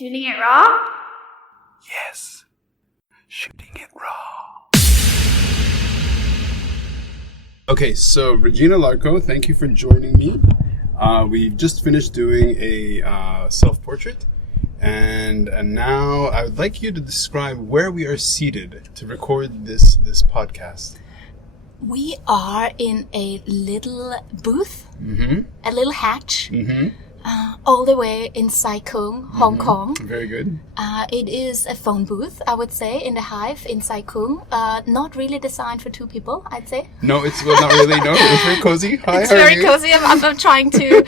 Shooting it raw? Yes, shooting it raw. Okay, so Regina Larko, thank you for joining me. We've just finished doing a self-portrait, and now I would like you to describe where we are seated to record this podcast. We are in a little booth, a little hatch, all the way in Sai Kung, Hong Kong. Very good. It is a phone booth, I would say, in the Hive in Sai Kung. Not really designed for two people, I'd say. No, it's not really. No, it's very cozy. Hi, It's very cozy. I'm trying to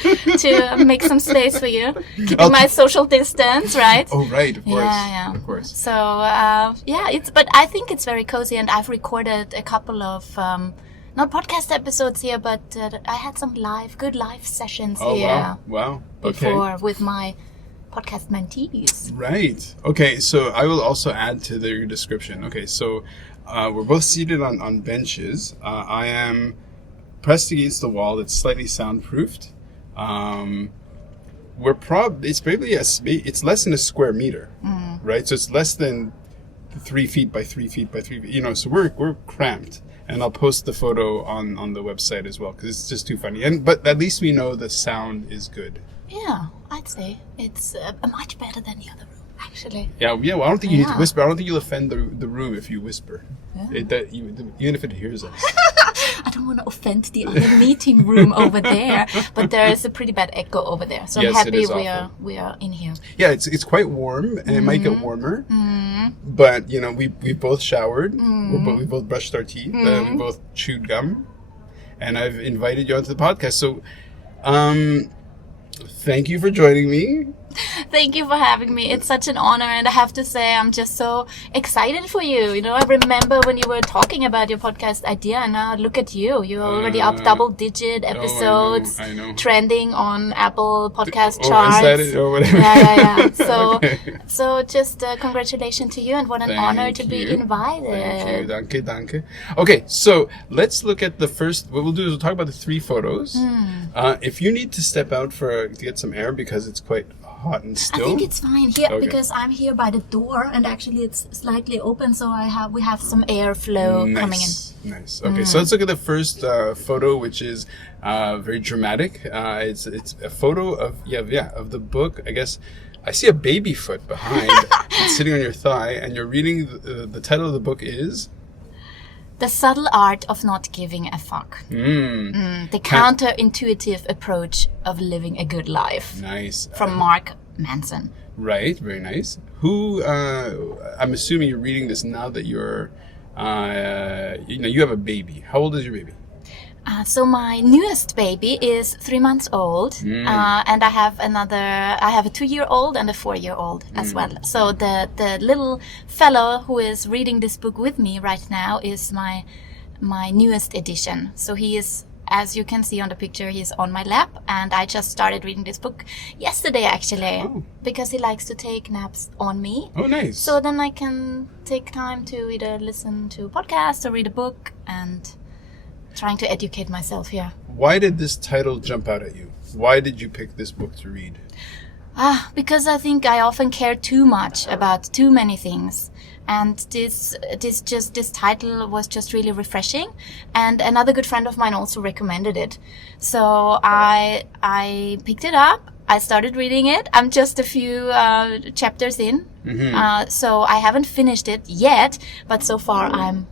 make some space for you, keeping my social distance, right? Oh, right, of course. Yeah. Of course. So but I think it's very cozy, and I've recorded a couple of not podcast episodes here, but I had some good live sessions here. Wow. Before with my podcast mentees. Right. Okay, so I will also add to your description. Okay, so we're both seated on benches. I am pressed against the wall that's slightly soundproofed. It's less than a square meter, right? So it's less than 3 feet by 3 feet by 3 feet. So we're cramped. And I'll post the photo on the website as well because it's just too funny. But at least we know the sound is good. Yeah, I'd say it's much better than the other room, actually. Yeah. Well, I don't think you need to whisper. I don't think you'll offend the room if you whisper. Yeah. Even if it hears us. I don't want to offend the other meeting room over there, but there is a pretty bad echo over there. So I'm happy we are in here. Yeah, it's quite warm, and it might get warmer. But we both showered. We both brushed our teeth. We both chewed gum, and I've invited you onto the podcast. So, thank you for joining me. Thank you for having me. It's such an honor, and I have to say I'm just so excited for you. I remember when you were talking about your podcast idea, and now look at you. You're already up double-digit episodes, I know. Trending on Apple podcast charts. Is that it? Or whatever. Yeah. So, Okay. so just congratulations to you, and what an honor to be invited. Thank you. Danke. Okay, so let's look at the first. What we'll do is we'll talk about the 3 photos. If you need to step out to get some air because it's quite hot and still. I think it's fine here because I'm here by the door, and actually it's slightly open, so we have some airflow coming in. Nice. Okay, so let's look at the first photo, which is very dramatic. It's a photo of the book. I guess I see a baby foot behind. It's sitting on your thigh, and you're reading. The title of the book is The Subtle Art of Not Giving a Fuck. The counterintuitive approach of living a good life. Nice. From Mark Manson. Right, very nice. Who, I'm assuming you're reading this now that you're, you have a baby. How old is your baby? So my newest baby is 3 months old, and I have a 2-year-old and a 4-year-old as well. So the little fellow who is reading this book with me right now is my newest edition. So he is, as you can see on the picture, he's on my lap, and I just started reading this book yesterday actually, because he likes to take naps on me. Oh, nice. So then I can take time to either listen to a podcast or read a book, and trying to educate myself here. Why did this title jump out at you? Why did you pick this book to read? Because I think I often care too much about too many things. And this title was just really refreshing. And another good friend of mine also recommended it. So I picked it up. I started reading it. I'm just a few chapters in. So I haven't finished it yet, but so far I'm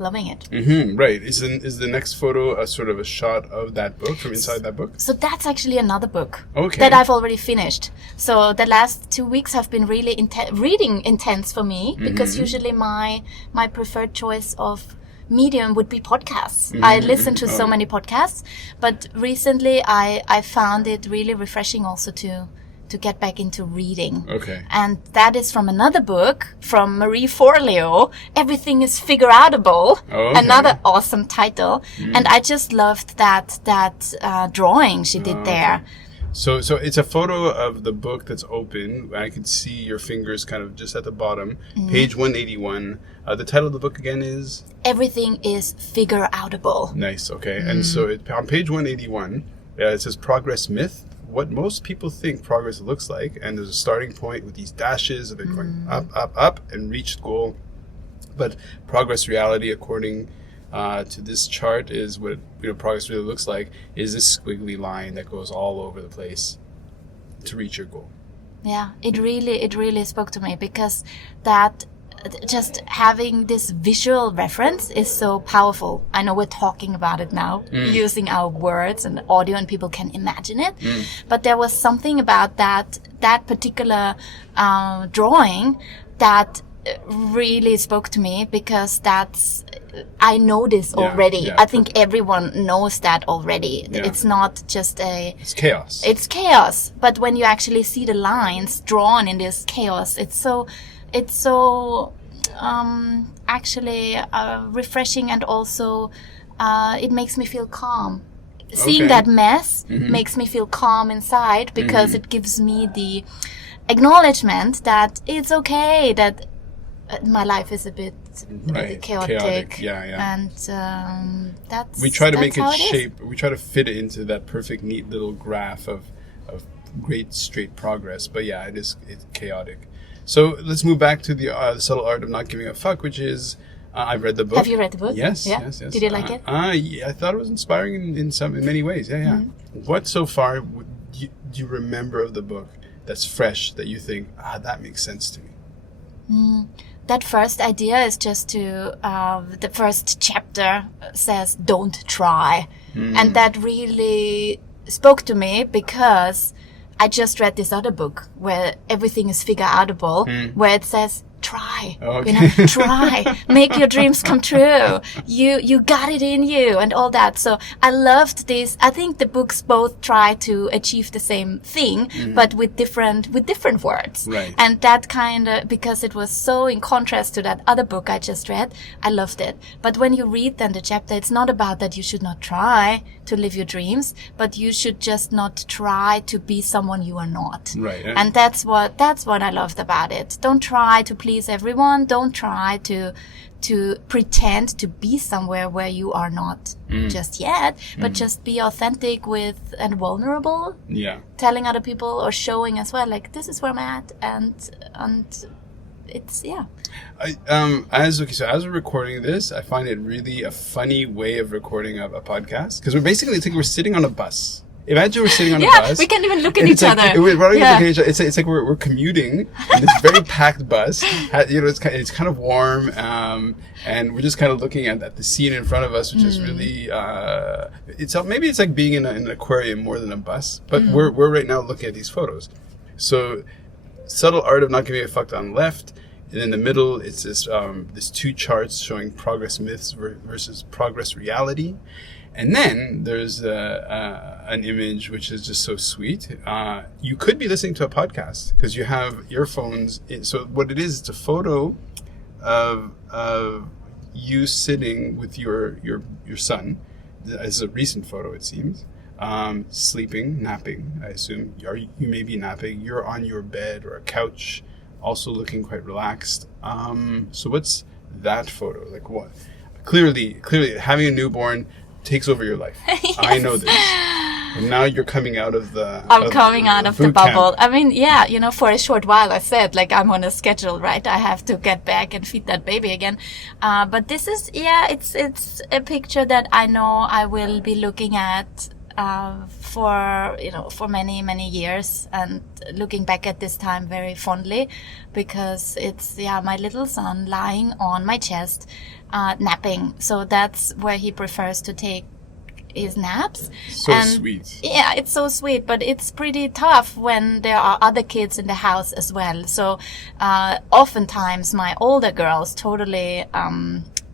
loving it. Right. Is the next photo a sort of a shot of that book from inside that book? So that's actually another book that I've already finished. So the last 2 weeks have been really reading intense for me, because usually my preferred choice of medium would be podcasts. I listen to so many podcasts, but recently I found it really refreshing also to get back into reading. Okay. And that is from another book from Marie Forleo, Everything is Figure-outable. Another awesome title. And I just loved that drawing she did there. So it's a photo of the book that's open. I can see your fingers kind of just at the bottom. Page 181. The title of the book again is? Everything is Figure-outable. Nice, okay. And so on page 181, it says Progress Myth. what most people think progress looks like, and there's a starting point with these dashes, and they're going up, up, up, and reach goal. But progress reality, according to this chart, is what progress really looks like, is this squiggly line that goes all over the place to reach your goal. Yeah, it really spoke to me, because that just having this visual reference is so powerful. I know we're talking about it now, using our words and audio, and people can imagine it. But there was something about that particular drawing that really spoke to me, because I know this already. Yeah, I think everyone knows that already. Yeah. It's not just It's chaos. It's chaos. But when you actually see the lines drawn in this chaos, it's so actually refreshing, and also it makes me feel calm. Seeing that mess makes me feel calm inside, because it gives me the acknowledgement that it's okay that my life is a bit chaotic. Yeah. And that's we try to make it shape. We try to fit it into that perfect, neat little graph of great straight progress. But yeah, it's chaotic. So let's move back to the subtle art of not giving a fuck, which is I've read the book. Have you read the book? Yes. Yeah. Yes. Did you like it? Yeah, I thought it was inspiring in many ways. Yeah. What so far do you remember of the book that's fresh, that you think that makes sense to me? That first idea is just to the first chapter says don't try, and that really spoke to me, because I just read this other book where everything is figure outable, where it says try, try, make your dreams come true. You got it in you, and all that. So I loved this. I think the books both try to achieve the same thing, but with different words. Right. And that kind of, because it was so in contrast to that other book I just read, I loved it. But when you read then the chapter, it's not about that you should not try to live your dreams, but you should just not try to be someone you are not. Right. And that's what I loved about it. Don't try to please everyone. Don't try to pretend to be somewhere where you are not just yet, but just be authentic with and vulnerable. Yeah. Telling other people or showing as well, like, this is where I'm at, and it's As we're recording this, I find it really a funny way of recording a podcast, because we're sitting on a bus. Imagine we're sitting on a bus. Yeah, we can't even look at each other. We're running at each other. It's like we're commuting in this very packed bus. It's kind of warm, and we're just kind of looking at the scene in front of us, which is really maybe it's like being in an aquarium more than a bus. But we're right now looking at these photos. So, subtle art of not giving a fuck on the left. And in the middle, it's this two charts showing progress myths versus progress reality. And then there's an image which is just so sweet. You could be listening to a podcast because you have earphones. So what it is, it's a photo of you sitting with your son. It's a recent photo, it seems. Sleeping, napping, I assume. You may be napping. You're on your bed or a couch, also looking quite relaxed. So what's that photo? Like what? Clearly, having a newborn takes over your life. Yes. I know this. And now you're coming out of the... I'm coming out of the bubble. Camp. I mean, for a short while I said, like, I'm on a schedule, right? I have to get back and feed that baby again. But this is, it's a picture that I know I will be looking at for many, many years, and looking back at this time very fondly, because it's, my little son lying on my chest, napping. So that's where he prefers to take his naps. So sweet. Yeah, it's so sweet, but it's pretty tough when there are other kids in the house as well. So oftentimes my older girls totally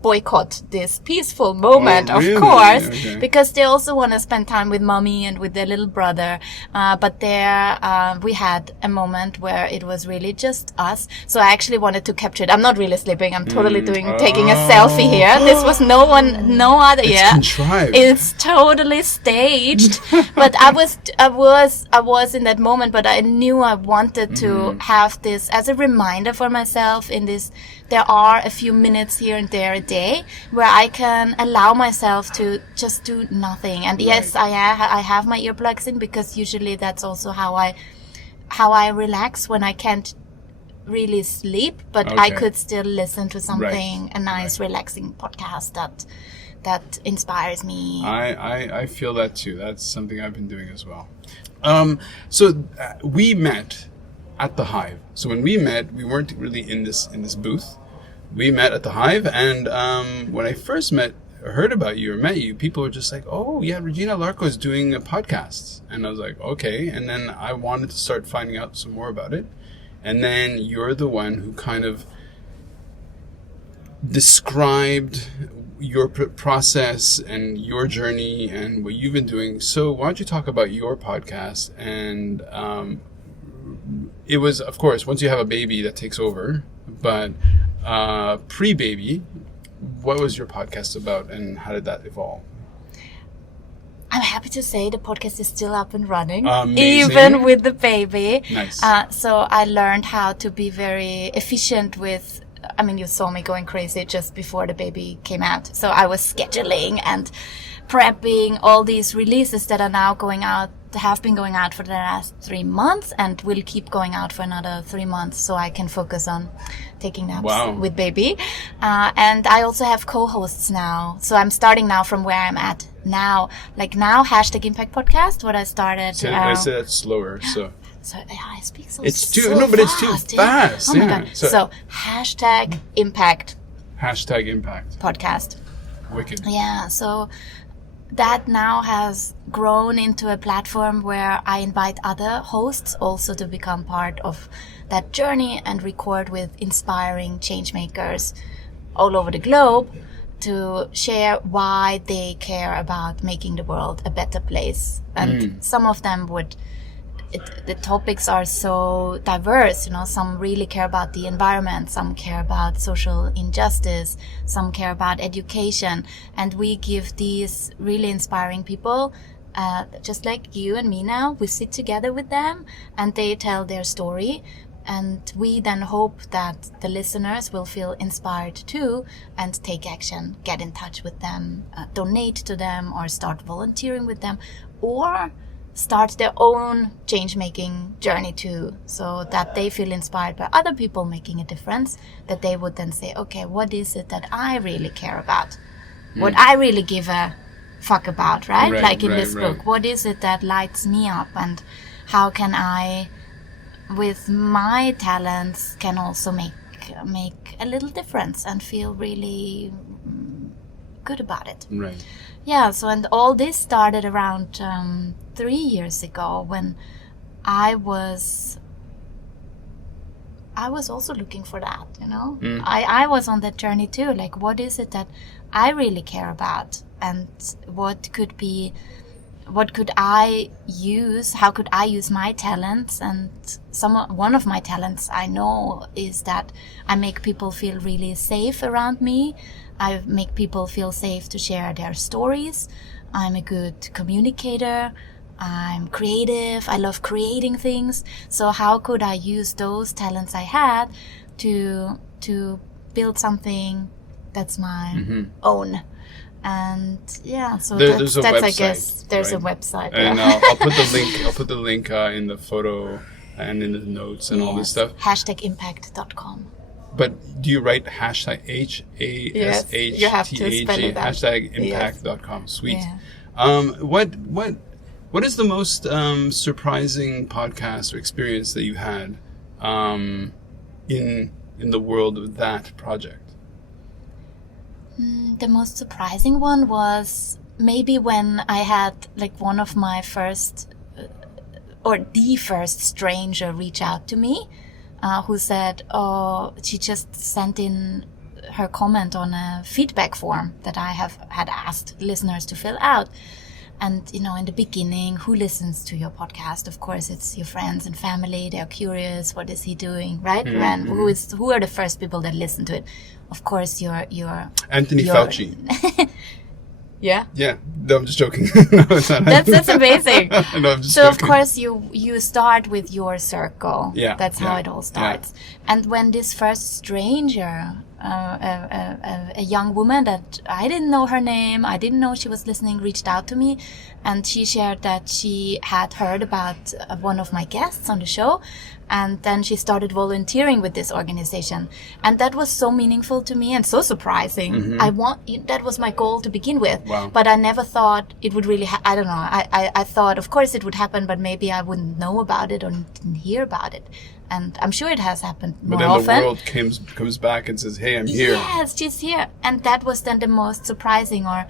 boycott this peaceful moment, really? Of course, okay. Because they also want to spend time with mommy and with their little brother. But there, we had a moment where it was really just us. So I actually wanted to capture it. I'm not really sleeping. I'm totally taking a selfie here. This was no other. It's contrived. It's totally staged. But I was in that moment. But I knew I wanted to have this as a reminder for myself in this there are a few minutes here and there a day where I can allow myself to just do nothing. And yes, I have my earplugs in, because usually that's also how I relax when I can't really sleep, but I could still listen to something, a nice relaxing podcast that inspires me. I feel that too. That's something I've been doing as well. We met at the Hive. So when we met, we weren't really in this booth. We met at the Hive, and when I first heard about you or met you, people were just like, "Oh yeah, Regina Larko is doing a podcast," and I was like, "Okay." And then I wanted to start finding out some more about it. And then you're the one who kind of described your process and your journey and what you've been doing. So why don't you talk about your podcast? And it was, of course, once you have a baby, that takes over. But pre-baby, what was your podcast about, and how did that evolve? I'm happy to say the podcast is still up and running, Amazing. Even with the baby. Nice. So I learned how to be very efficient with, you saw me going crazy just before the baby came out. So I was scheduling and prepping all these releases that are now have been going out for the last 3 months and will keep going out for another 3 months, so I can focus on taking naps with baby. And I also have co-hosts now. So I'm starting now from where I'm at now. Like now, #Impact Podcast, what I started. I said it slower, so. So I speak so it's too so no, but fast, it's too fast. Oh my God. So #Impact. #Impact. Podcast. Wicked. Yeah, so that now has grown into a platform where I invite other hosts also to become part of that journey and record with inspiring change makers all over the globe to share why they care about making the world a better place. And some of them the topics are so diverse, some really care about the environment, some care about social injustice, some care about education, and we give these really inspiring people, just like you and me now, we sit together with them and they tell their story, and we then hope that the listeners will feel inspired too and take action, get in touch with them, donate to them, or start volunteering with them, or start their own change-making journey too, so that they feel inspired by other people making a difference, that they would then say, okay, what is it that I really care about? What I really give a fuck about, right? Like in this book, what is it that lights me up, and how can I, with my talents, can also make a little difference and feel really good about it. Right. Yeah, so and all this started around 3 years ago when I was also looking for that, I was on that journey too, like what is it that I really care about, and what could I use, how could I use my talents? And one of my talents I know is that I make people feel really safe around me. I make people feel safe to share their stories. I'm a good communicator. I'm creative. I love creating things. So how could I use those talents I had to build something that's my own? And yeah, so there's that's website, I guess there's right? a website. And yeah. I'll put the link. I'll put the link in the photo and in the notes and all this stuff. #impact.com. But do you write #HASHTAG? Yes, you have to spell it out. #impact.com. Yes. Sweet. Yeah. What is the most surprising podcast or experience that you had in the world of that project? The most surprising one was maybe when I had like one of my first or the first stranger reach out to me, who said, she just sent in her comment on a feedback form that I had asked listeners to fill out. And, in the beginning, who listens to your podcast? Of course, it's your friends and family. They're curious. What is he doing, right? Mm-hmm. And who are the first people that listen to it? Of course, your Anthony Fauci. Yeah. Yeah. No, I'm just joking. No, it's not. That's amazing. No, I'm just so joking. Of course you start with your circle. Yeah. That's how it all starts. Yeah. And when this first stranger a young woman that I didn't know her name, I didn't know she was listening, reached out to me, and she shared that she had heard about one of my guests on the show, and then she started volunteering with this organization, and that was so meaningful to me and so surprising. That was my goal to begin with. Wow. But I never thought it would really I don't know, I thought of course it would happen, but maybe I wouldn't know about it or didn't hear about it. And I'm sure it has happened more often. But then the world comes back and says, hey, I'm here. Yes, she's here. And that was then the most surprising or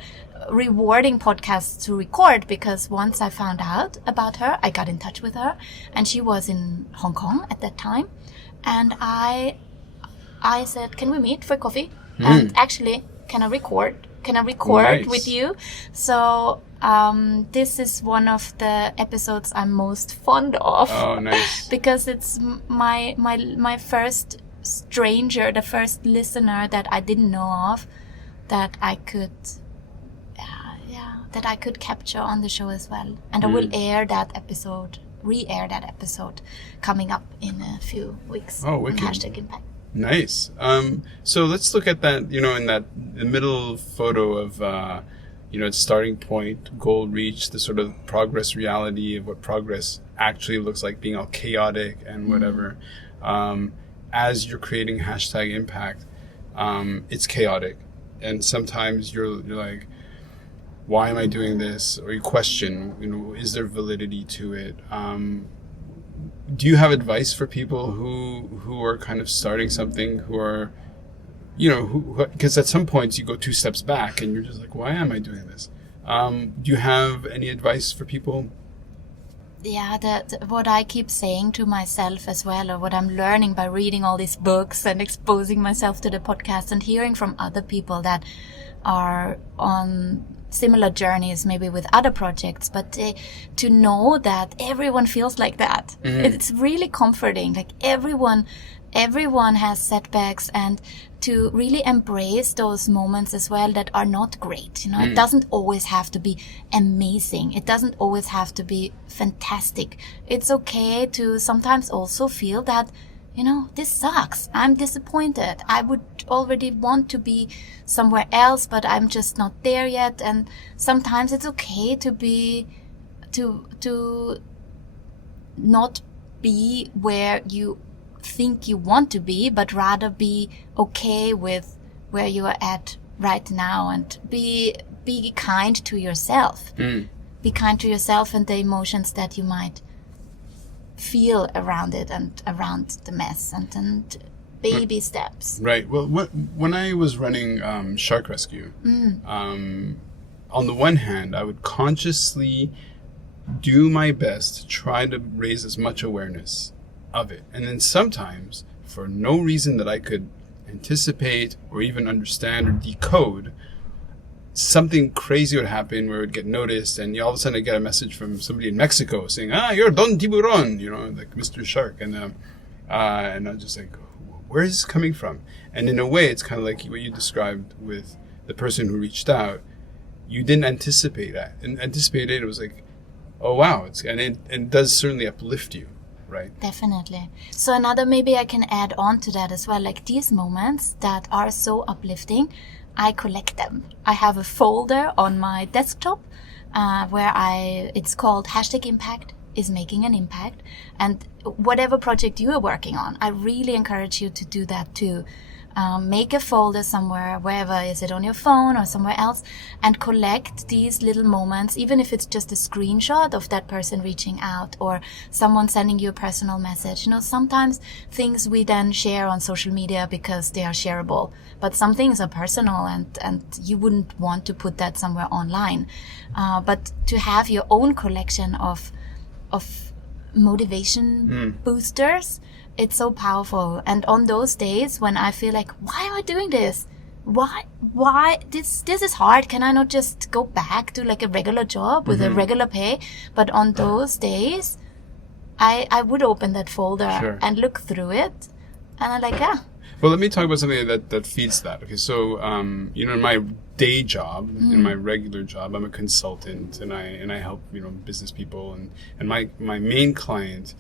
rewarding podcast to record, because once I found out about her, I got in touch with her, and she was in Hong Kong at that time. And I said, can we meet for coffee? And actually, can I record Nice. with you? So this is one of the episodes I'm most fond of. Oh, nice. Because it's my first stranger, the first listener that I didn't know of, that I could capture on the show as well. And I will re-air that episode coming up in a few weeks. Oh, on wicked. Hashtag Impact. Nice. So let's look at that, in the middle photo of, starting point, goal reached, the sort of progress reality of what progress actually looks like, being all chaotic and whatever. As you're creating Hashtag Impact, it's chaotic. And sometimes you're like, why am I doing this? Or you question, is there validity to it? Do you have advice for people who are kind of starting something, who are, because at some points you go 2 steps back and you're just like, why am I doing this? Do you have any advice for people? Yeah, what I keep saying to myself as well, or what I'm learning by reading all these books and exposing myself to the podcast and hearing from other people that are on similar journeys, maybe with other projects, but to know that everyone feels like that. It's really comforting. Like everyone has setbacks, and to really embrace those moments as well that are not great. It doesn't always have to be amazing. It doesn't always have to be fantastic. It's okay to sometimes also feel that, this sucks. I'm disappointed. I would already want to be somewhere else, but I'm just not there yet. And sometimes it's okay to not be where you think you want to be, but rather be okay with where you are at right now, and be kind to yourself. Be kind to yourself and the emotions that you might feel around it and around the mess, and baby steps. Right. Well, when I was running shark rescue, on the one hand, I would consciously do my best to try to raise as much awareness of it. And then sometimes, for no reason that I could anticipate or even understand or decode, something crazy would happen where it would get noticed, and all of a sudden I'd get a message from somebody in Mexico saying, you're Don Tiburon, like Mr. Shark. And I'm just like, where is this coming from? And in a way, it's kind of like what you described with the person who reached out. You didn't anticipate that. And anticipated, it was like, oh, wow. And it does certainly uplift you, right? Definitely. So maybe I can add on to that as well. Like these moments that are so uplifting, I collect them. I have a folder on my desktop where it's called Hashtag Impact is Making an Impact. And whatever project you are working on, I really encourage you to do that too. Make a folder somewhere, wherever, is it on your phone or somewhere else, and collect these little moments, even if it's just a screenshot of that person reaching out or someone sending you a personal message. Sometimes things we then share on social media because they are shareable, but some things are personal and you wouldn't want to put that somewhere online. But to have your own collection of motivation boosters, it's so powerful. And on those days when I feel like, why am I doing this? Why this is hard. Can I not just go back to like a regular job with a regular pay? But on those days, I would open that folder and look through it, and I'm like, Well, let me talk about something that feeds that. Okay, so in my day job, in my regular job, I'm a consultant, and I help business people, and my main client,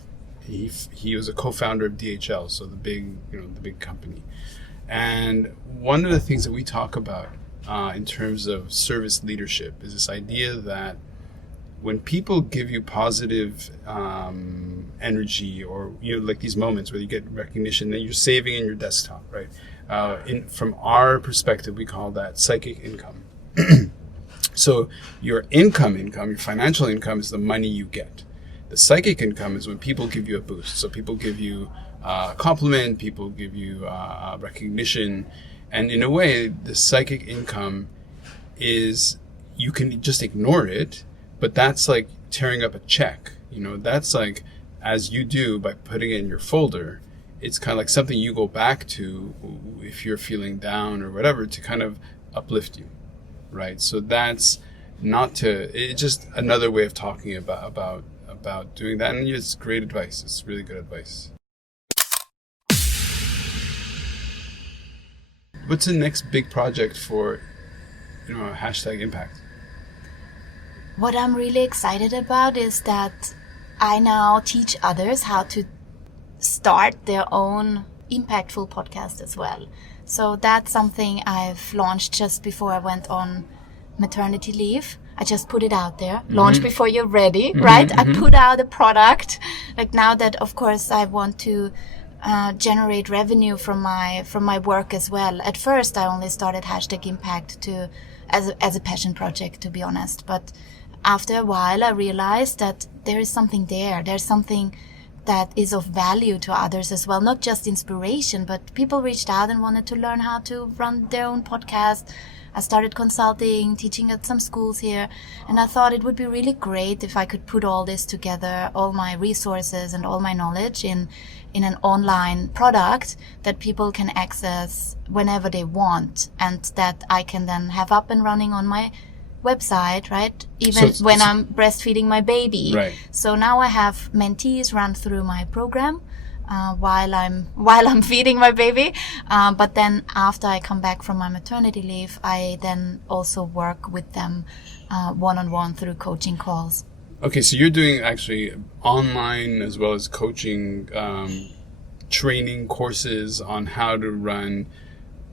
he was a co-founder of DHL, so the big company, And one of the things that we talk about in terms of service leadership is this idea that when people give you positive energy, or like these moments where you get recognition that you're saving in your desktop, right? From our perspective, we call that psychic income. So your income, your financial income, is the money you get. The psychic income is when people give you a boost. So people give you a compliment, people give you recognition. And in a way, the psychic income is, you can just ignore it, but that's like tearing up a check. That's like, as you do by putting it in your folder, it's kind of like something you go back to if you're feeling down or whatever, to kind of uplift you, right? So that's it's just another way of talking about doing that. And it's great advice. It's really good advice. What's the next big project for, hashtag impact? What I'm really excited about is that I now teach others how to start their own impactful podcast as well. So that's something I've launched just before I went on maternity leave. I just put it out there. Launch before you're ready, right? I put out a product. Like, now that, of course, I want to generate revenue from my work as well. At first, I only started hashtag impact as a passion project, to be honest. But after a while, I realized that there is something there. There's something that is of value to others as well. Not just inspiration, but people reached out and wanted to learn how to run their own podcast. I started consulting, teaching at some schools here, and I thought it would be really great if I could put all this together, all my resources and all my knowledge in an online product that people can access whenever they want, and that I can then have up and running on my website, right? Even when I'm breastfeeding my baby. Right. So now I have mentees run through my program while I'm feeding my baby. But then after I come back from my maternity leave, I then also work with them one-on-one through coaching calls. Okay, so you're doing actually online as well as coaching, training courses on how to run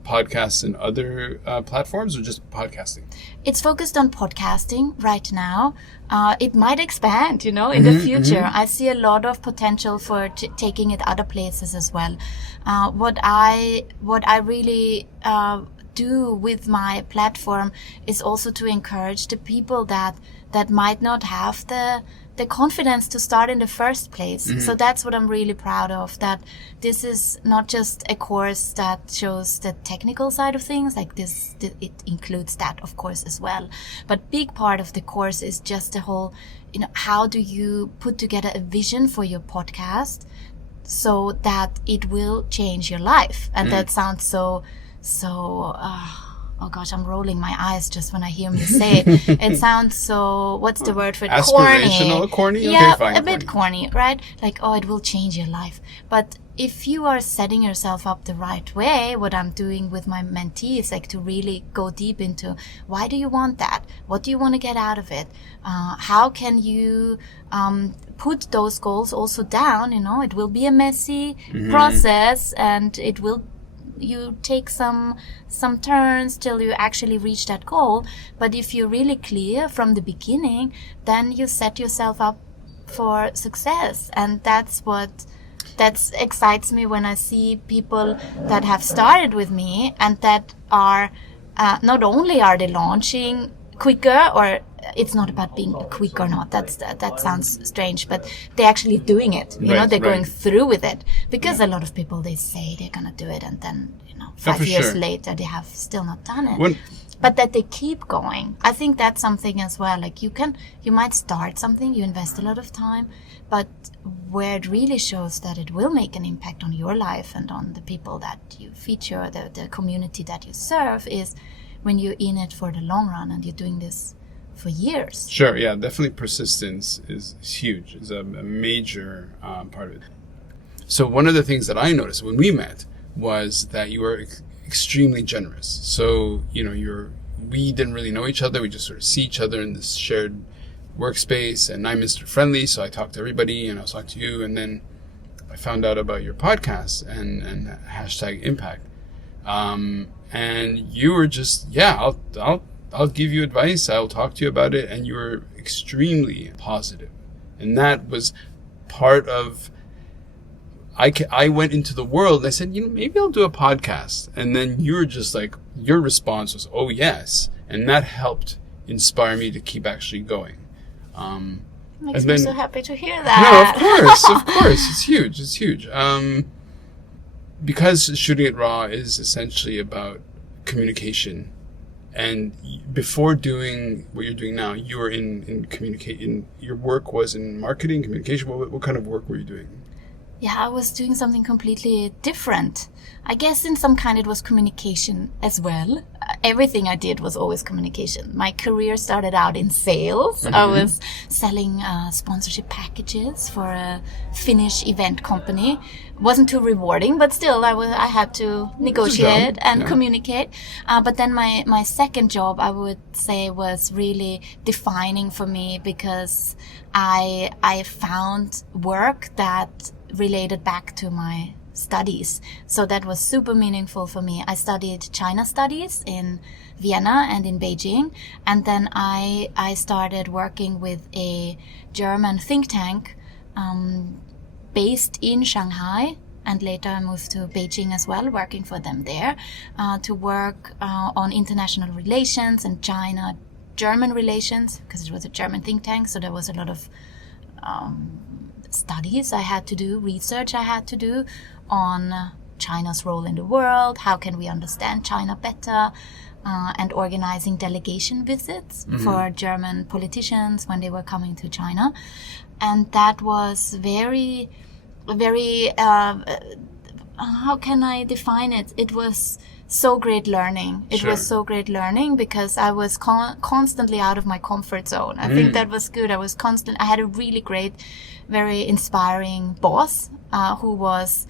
podcasts and other platforms, or just podcasting? It's focused on podcasting right now. It might expand, in the future. I see a lot of potential for taking it other places as well. What I really do with my platform is also to encourage the people that might not have the confidence to start in the first place. So that's what I'm really proud of, that this is not just a course that shows the technical side of things, like this, it includes that, of course, as well. But big part of the course is just the whole, how do you put together a vision for your podcast so that it will change your life? And that sounds so oh gosh, I'm rolling my eyes just when I hear me say it. It sounds so, what's the word for it? Aspirational, corny? Yeah, okay, fine, a bit corny, right? Like, it will change your life. But if you are setting yourself up the right way, what I'm doing with my mentees, like to really go deep into, why do you want that? What do you want to get out of it? How can you put those goals also down? It will be a messy process, and you take some turns till you actually reach that goal. But if you're really clear from the beginning, then you set yourself up for success. And that excites me when I see people that have started with me and that are not only are they launching quicker, or it's not about being quick or not, that sounds strange, but they're actually doing it, they're going through with it, because a lot of people, they say they're gonna do it, and then 5 years later they have still not done it. But that they keep going, I think that's something as well. Like, you might start something, you invest a lot of time, but where it really shows that it will make an impact on your life and on the people that you feature, the community that you serve, is when you're in it for the long run and you're doing this for years. Sure, yeah, definitely persistence is huge. It's a major part of it. So one of the things that I noticed when we met was that you were extremely generous. So, we didn't really know each other. We just sort of see each other in this shared workspace, and I'm Mr. Friendly, so I talk to everybody, and I was talking to you, and then I found out about your podcast and hashtag impact. And you were just, I'll give you advice. I'll talk to you about it. And you were extremely positive. And that was part of, I went into the world and I said, maybe I'll do a podcast. And then you were just like, your response was, oh yes. And that helped inspire me to keep actually going. Makes me so happy to hear that. No, of course. It's huge. Because Shooting It Raw is essentially about communication. And before doing what you're doing now, you were in communication. Your work was in marketing, communication. What kind of work were you doing? Yeah, I was doing something completely different. I guess in some kind it was communication as well. Everything I did was always communication. My career started out in sales. I was selling sponsorship packages for a Finnish event company. Wasn't too rewarding, but still I had to negotiate and communicate. But then my second job, I would say, was really defining for me because I found work that related back to my studies. So that was super meaningful for me. I studied China studies in Vienna and in Beijing. And then I started working with a German think tank based in Shanghai. And later I moved to Beijing as well, working for them there, to work on international relations and China-German relations, because it was a German think tank. So there was a lot of studies I had to do, research I had to do on China's role in the world, how can we understand China better, and organizing delegation visits for German politicians when they were coming to China. And that was very, very, how can I define it? It was so great learning. It was so great learning because I was constantly out of my comfort zone. I think that was good. I had a really great, very inspiring boss who was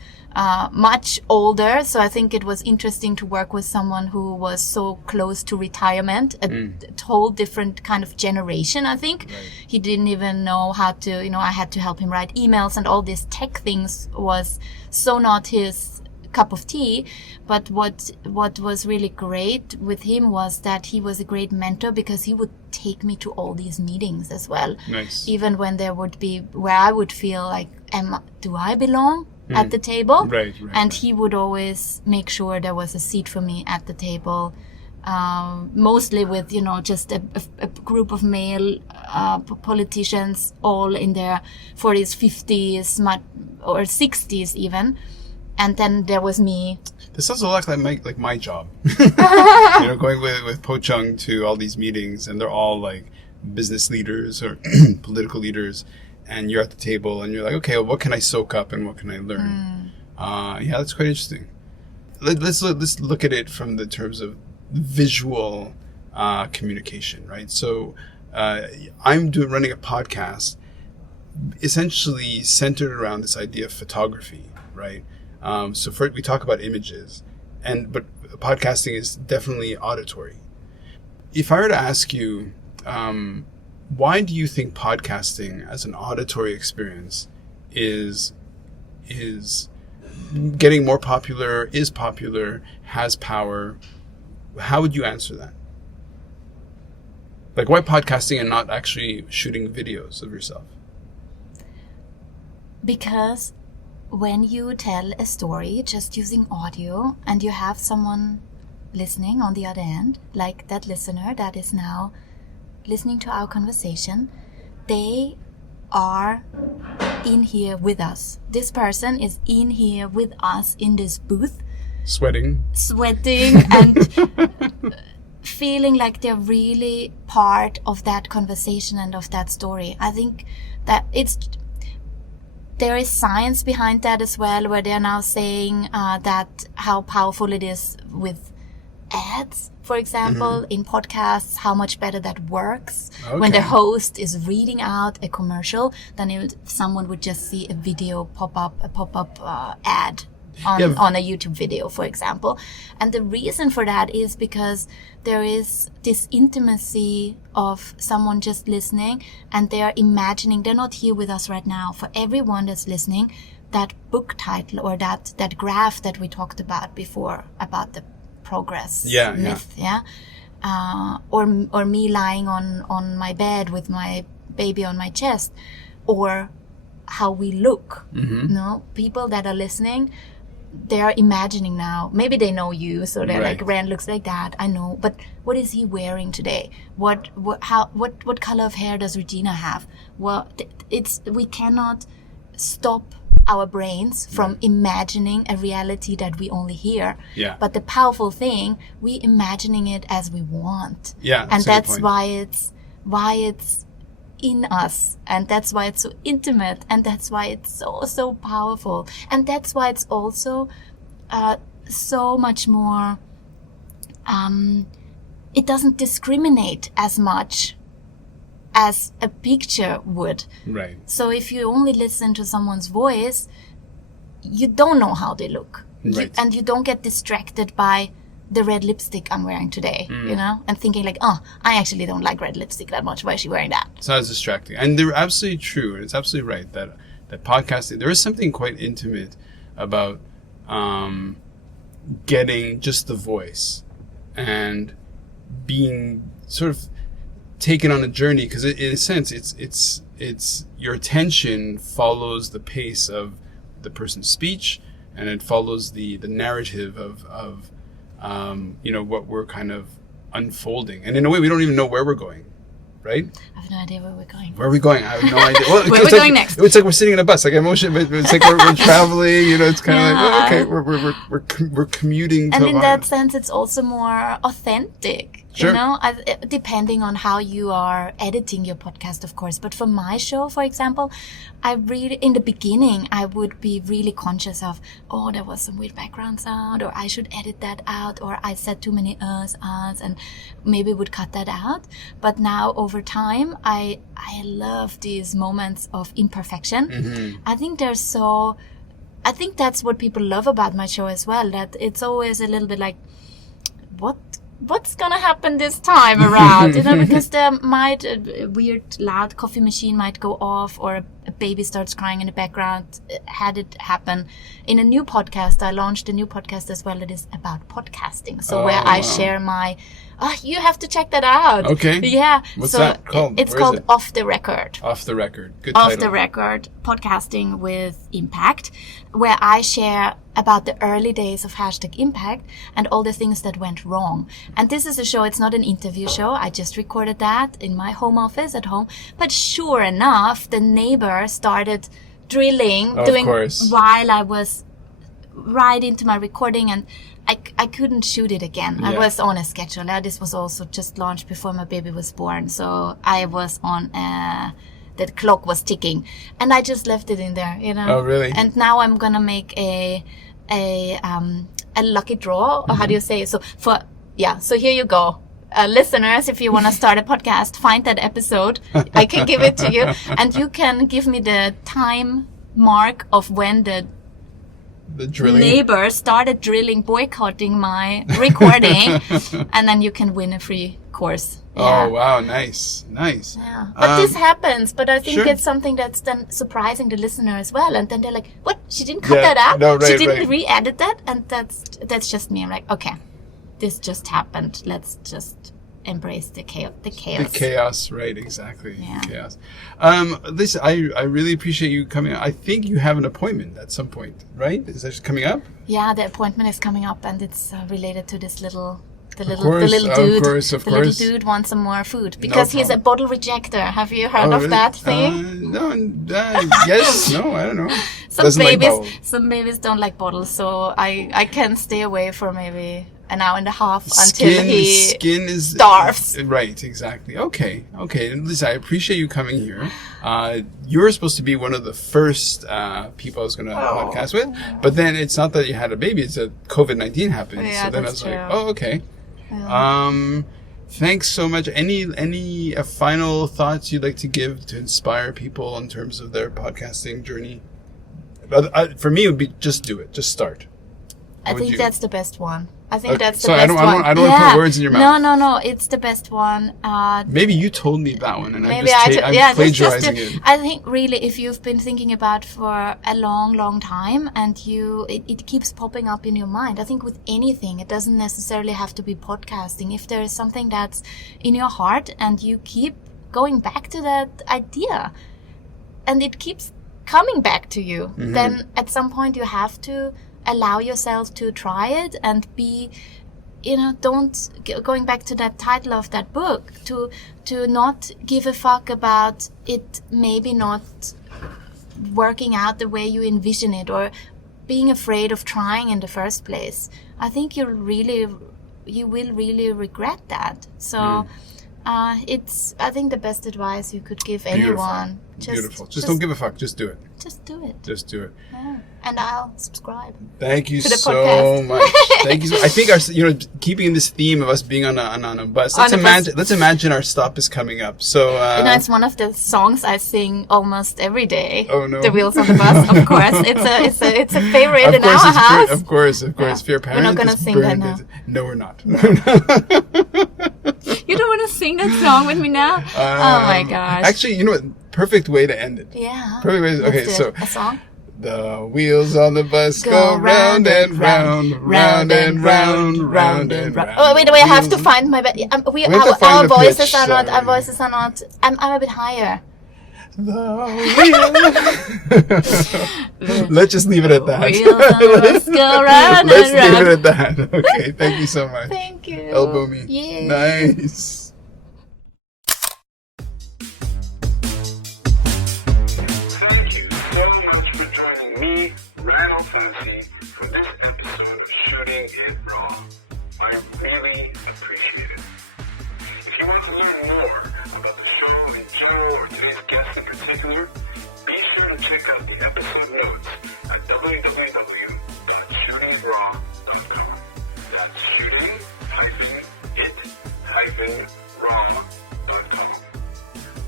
much older. So I think it was interesting to work with someone who was so close to retirement, a whole different kind of generation, I think. Right. He didn't even know how to, I had to help him write emails, and all these tech things was so not his cup of tea. But what was really great with him was that he was a great mentor, because he would take me to all these meetings as well. Nice. Even when there would be where I would feel like, do I belong at the table? Right. And he would always make sure there was a seat for me at the table. Mostly with, just a group of male politicians, all in their 40s, 50s, or 60s even. And then there was me. This sounds a lot like my job. Going with Po Chung to all these meetings, and they're all like business leaders or political leaders, and you're at the table and you're like, okay, well, what can I soak up and what can I learn? Yeah, that's quite interesting. Let's look at it from the terms of visual communication, right? So I'm running a podcast essentially centered around this idea of photography, right? So first we talk about images, but podcasting is definitely auditory. If I were to ask you, why do you think podcasting as an auditory experience is getting more popular, is popular, has power? How would you answer that? Like, why podcasting and not actually shooting videos of yourself? Because when you tell a story just using audio and you have someone listening on the other end, like that listener that is now listening to our conversation, they are in here with us. This person is in here with us in this booth. Sweating and feeling like they're really part of that conversation and of that story. I think that there is science behind that as well, where they're now saying that how powerful it is with ads, for example, in podcasts, how much better that works when the host is reading out a commercial than if someone would just see a video pop-up ad on a YouTube video, for example. And the reason for that is because there is this intimacy of someone just listening, and they are imagining, they're not here with us right now. For everyone that's listening, that book title or that graph that we talked about before, about the progress myth, or me lying on my bed with my baby on my chest, or how we look. People that are listening, they are imagining now. Maybe they know you, so they're like, Rand looks like that, I know, but what is he wearing today? What color of hair does Regina have? Well, we cannot stop our brains from imagining a reality that we only hear. But the powerful thing, we imagining it as we want. And that's why it's in us, and that's why it's so intimate, and that's why it's so powerful, and that's why it's also so much more it doesn't discriminate as much as a picture would. So if you only listen to someone's voice, you don't know how they look, and you don't get distracted by the red lipstick I'm wearing today, and thinking like, oh, I actually don't like red lipstick that much. Why is she wearing that? It's not as distracting. And they're absolutely true. And it's absolutely right that podcasting, there is something quite intimate about getting just the voice and being sort of taken on a journey. Because in a sense, it's your attention follows the pace of the person's speech, and it follows the narrative of what we're kind of unfolding. And in a way, we don't even know where we're going, right? I have no idea where we're going. Where are we going? I have no idea. Well, where are we going next? It's like we're sitting in a bus. Like emotion, but it's like we're traveling. It's kind of like, okay, we're commuting. And in that sense, it's also more authentic. Sure. Depending on how you are editing your podcast, of course. But for my show, for example, in the beginning, I would be really conscious of, there was some weird background sound, or I should edit that out, or I said too many uhs, and maybe would cut that out. But now, over time, I love these moments of imperfection. I think I think that's what people love about my show as well, that it's always a little bit like, what's gonna happen this time around? Because there might a weird loud coffee machine might go off, or a baby starts crying in the background. Had it happen in a new podcast. I launched a new podcast as well that is about podcasting. So where I share my you have to check that out. Okay. Yeah. What's that called? It's called Off the Record. Off the Record. Good title. Off the Record, podcasting with impact, where I share about the early days of #impact and all the things that went wrong. And this is a show, it's not an interview show. I just recorded that in my home office at home. But sure enough, the neighbor started drilling, while I was right into my recording, and I couldn't shoot it again. I was on a schedule. This was also just launched before my baby was born. So I was on the clock was ticking, and I just left it in there, Oh, really? And now I'm gonna make a lucky draw, or how do you say it? So so here you go. Listeners, if you want to start a podcast, find that episode. I can give it to you, and you can give me the time mark of when the drilling neighbor started drilling, boycotting my recording, and then you can win a free course. Oh, wow. Nice. Yeah. But this happens, but I think it's something that's then surprising the listener as well. And then they're like, what? She didn't cut that out? No, she didn't re-edit that? And that's just me. I'm like, okay, this just happened. Let's just embrace the chaos. The chaos, right, exactly. Yeah. The chaos. Listen, I really appreciate you coming. I think you have an appointment at some point, right? Is that coming up? Yeah, the appointment is coming up, and it's related to this little dude. Of course. The little dude wants some more food because he's a bottle rejector. Have you heard of that thing? No. Yes. No. I don't know. Some babies don't like bottles, so I can stay away for maybe an hour and a half until he starves. Right, exactly. Okay. Lisa, I appreciate you coming here. You were supposed to be one of the first people I was going to podcast with, but then it's not that you had a baby; it's that COVID-19 happened. Yeah, so then I was true. like, oh, okay. Yeah. Thanks so much. Any final thoughts you'd like to give to inspire people in terms of their podcasting journey? For me, it would be just do it. Just start. I think that's the best one. I think Okay, that's the so best one. I don't want to put words in your mouth. No. It's the best one. Maybe you told me that one, and I'm just plagiarizing it. I think really, if you've been thinking about for a long, long time, and it keeps popping up in your mind. I think with anything, it doesn't necessarily have to be podcasting. If there is something that's in your heart, and you keep going back to that idea, and it keeps coming back to you, then at some point you have to allow yourself to try it and be, going back to that title of that book, to not give a fuck about it maybe not working out the way you envision it, or being afraid of trying in the first place. I think you will really regret that. So I think the best advice you could give anyone. Beautiful. Just don't give a fuck. Just do it. Just do it. Just do it. Yeah. And I'll subscribe. Thank you to the so podcast. much. Thank you. I think keeping this theme of us being on a bus. Let's imagine our stop is coming up. So it's one of the songs I sing almost every day. Oh no. The Wheels on the Bus. Of course, it's a favorite in our house. Of course. Yeah. Fair Parent. We're not gonna sing that now. No, we're not. You don't want to sing that song with me now? Oh my gosh. Actually, you know what? Perfect way to end it. Yeah. Perfect way. Okay, so a song. The wheels on the bus go round and round, round and round, round and round. Oh wait! I have to find my. Our voices are not. Our sorry. voices are not. I'm a bit higher. Let's just leave it at that. Let's go round Let's and round. leave it at that. Okay, thank you so much. Thank you. Elbow me. Yay. Nice. Thank you so much for joining me, Randall Fancy, for this episode of Shooting It Raw. I really appreciate it. If you want to learn more about the show in general or today's guest in particular, be sure to check out the episode notes at www.shootingraw.com. That's shooting-it-raw.com.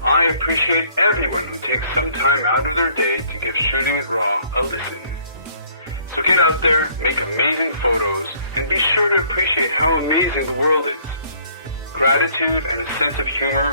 I appreciate everyone who takes some time out of their day to give Shooting It Raw a listen. So get out there, make amazing photos, and be sure to appreciate how amazing the world is. Gratitude and a sense of humor